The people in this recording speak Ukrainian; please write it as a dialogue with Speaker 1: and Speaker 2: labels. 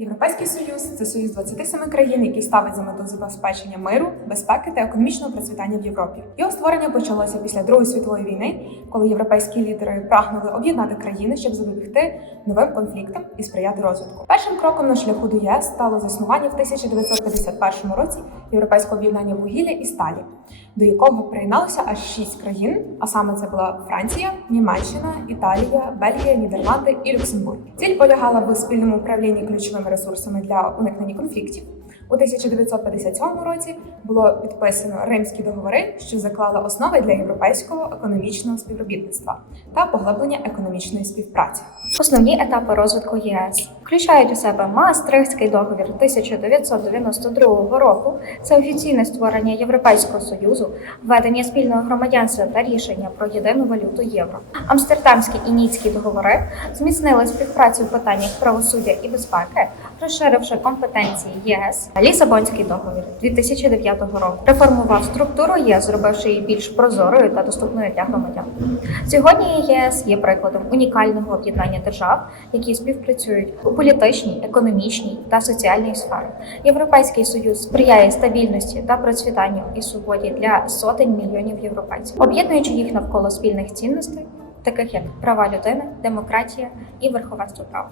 Speaker 1: Європейський союз це союз 27 країн, який ставить за мету забезпечення миру, безпеки та економічного процвітання в Європі. Його створення почалося після Другої світової війни, коли європейські лідери прагнули об'єднати країни, щоб запобігти новим конфліктам і сприяти розвитку. Першим кроком на шляху до ЄС стало заснування в 1951 році Європейського об'єднання вугілля і сталі, до якого приєдналося аж шість країн, а саме це була Франція, Німеччина, Італія, Бельгія, Нідерланди і Люксембург. Ціль полягала в спільному управлінні ключовими ресурсами для уникнення конфліктів. У 1957 році було підписано Римські договори, що заклали основи для європейського економічного співробітництва та поглиблення економічної співпраці.
Speaker 2: Основні етапи розвитку ЄС включають у себе Маастрихтський договір 1992 року. Це офіційне створення Європейського союзу, введення спільного громадянства та рішення про єдину валюту євро. Амстердамські і Ніцькі договори зміцнили співпрацю в питаннях правосуддя і безпеки, розширивши компетенції ЄС. Лісабонський договір 2009 року реформував структуру ЄС, зробивши її більш прозорою та доступною для громадян. Сьогодні ЄС є прикладом унікального об'єднання держав, які співпрацюють у політичній, економічній та соціальній сфері. Європейський союз сприяє стабільності та процвітанню і свободі для сотень мільйонів європейців, об'єднуючи їх навколо спільних цінностей, таких як права людини, демократія і верховенство права.